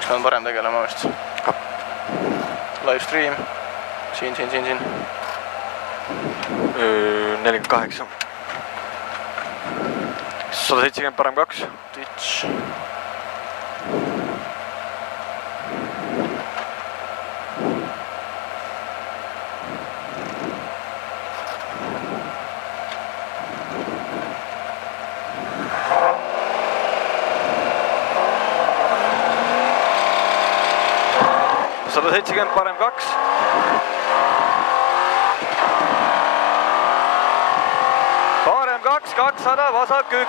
oleks pidanud varem tegelema vist. Live stream. Siin. 48. 170 parem 2. Twitch. parem 2. Parem 2, 200, vasak 1.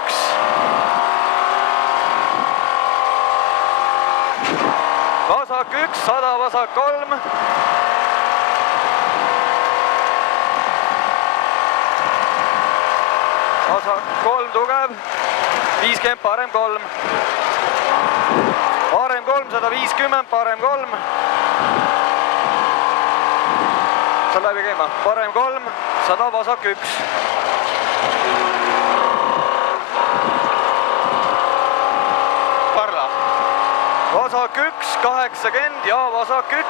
Vasak 1, 100, vasak 3. Vasak 3, tugev. 50, parem 3. Parem 3, 150, parem 3. Saab läbi käima. Parem 3, 100, vasak 1. Parla. Vasak 1, 80 ja vasak 1.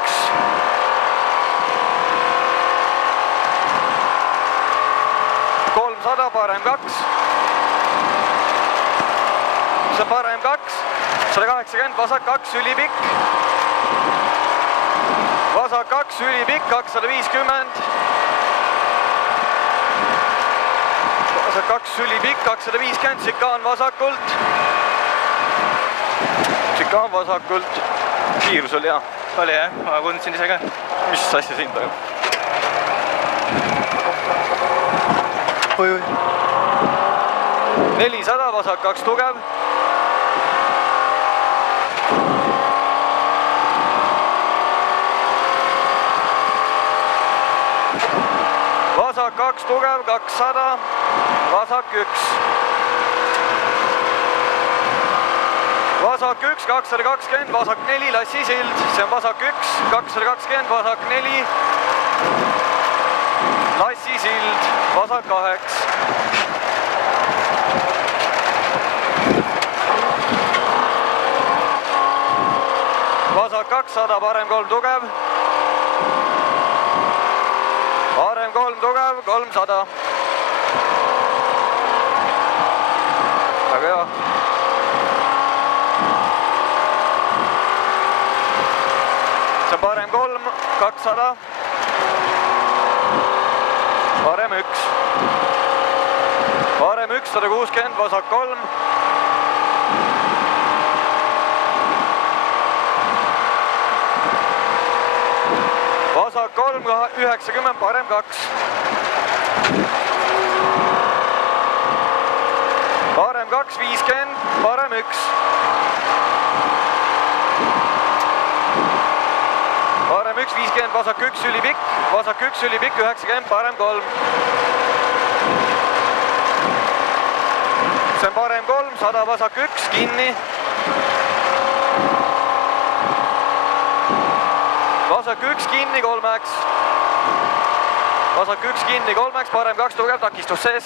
parem 2. See parem 2. 180, vasak 2, ülipikk. Vasak 2, ülipikk, 250. Vasak 2, ülipikk, 250, sikaan vasakult. Sikaan vasakult. Kiirus oli hea. Oli jah, ma tundsin ise ka. Mis asja siin toimub? Oi. 400, vasak 2 tugev. Vasak 2 tugev, 200, vasak 1. Vasak 1, 220, vasak 4, Lassi sild. See on vasak 1, 220, vasak 4. Lassi sild, vasak 8. Vasak 200, parem 3 tugev. Parem 3 tugev, 300. Väga hea. See on parem 3, 200. Parem 1. Parem 1, 160, vasak 3. Vasak 3, 90, parem 2. Parem 2, 50, parem 1. Parem 1, 50, vasak 1, ülipikk. Vasak 1, ülipikk, 90, parem 3. See on parem 3, 100, vasak 1, kinni. Vasak 1 kinni 3-ks. Vasak 1 kinni 3-ks, parem 2 tugev, takistus sees.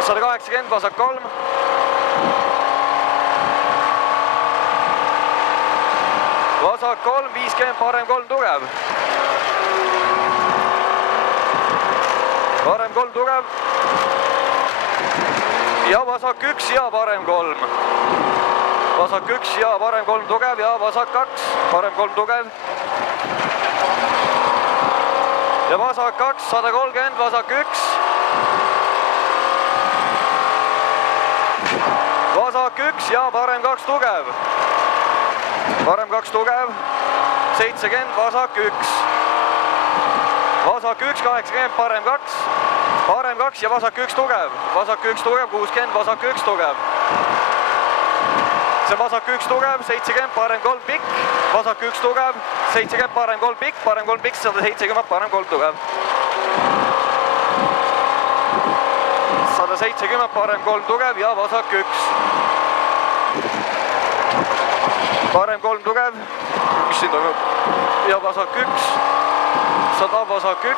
180, vasak 3. Vasak 3, 50, parem 3 tugev. Parem 3 tugev. Ja vasak 1 ja parem 3. Vasak 1 ja parem 3 tugev ja vasak 2, parem 3 tugev. Ja vasak 2, 130, vasak 1. Vasak 1 ja parem 2 tugev. Parem 2 tugev, 70, vasak 1. Vasak 1, 80, parem 2. Parem 2 ja vasak 1 tugev. Vasak 1 tugev, 60, vasak 1 tugev. See on vasak 1 tugev, 70, parem 3 pikk. Vasak 1 tugev, 70, parem 3 pikk. Parem 3 pikk, 170, parem 3 tugev. 170, parem 3 tugev ja vasak 1. Parem 3 tugev. Mis siin toimub? Ja vasak 1. 100, vasak 1.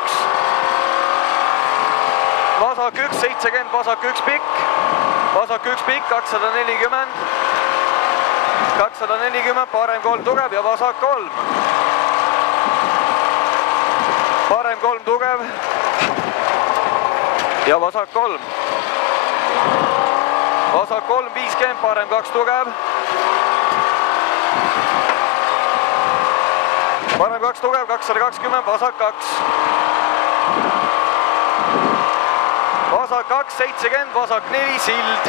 Vasak 1, 70, vasak 1 pikk. Vasak 1 pikk, 240. 240, parem 3 tugev ja vasak 3. Parem 3 tugev ja vasak 3. Vasak 3, 50, parem 2 tugev. Parem 2 tugev, 220, vasak 2. Vasak 2, 70, vasak 4, sild.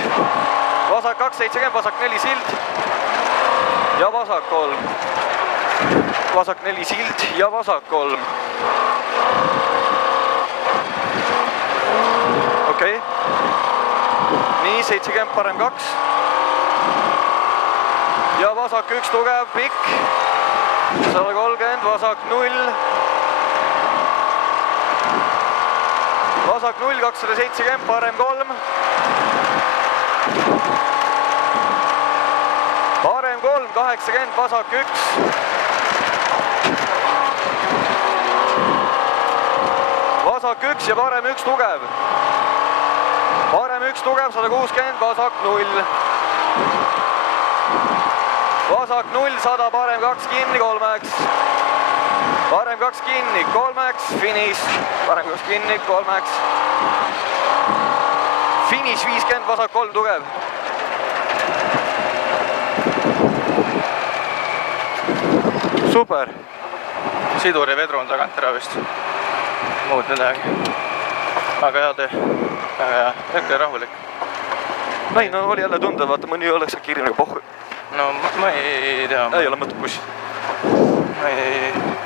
Vasak 2, 70, vasak 4, sild. Ja vasak 3. Vasak 4, sild ja vasak 3. Okei. Nii, 70, parem 2. Ja vasak 1 tugev, pikk. 130, vasak 0. Vasak 0, 270, parem 3. Parem 3, 80, vasak 1. Vasak 1 ja parem 1 tugev. Parem 1 tugev, 160, vasak 0. Vasak 0, 100, parem 2 kinni, 3. Parem 2 kinni, 3, finiš. Parem 2 kinni, 3. Finiš 50, vasak 3 tugev. Super. Sidur ja vedru on tagant ära vist. Muud midagi. Väga hea töö. Väga hea. Väga rahulik. Ei, no oli jälle tunda, vaata mõni oleks kirjunud pohhu. No ma ei tea. Ei ole mõtet bussi. Ma ei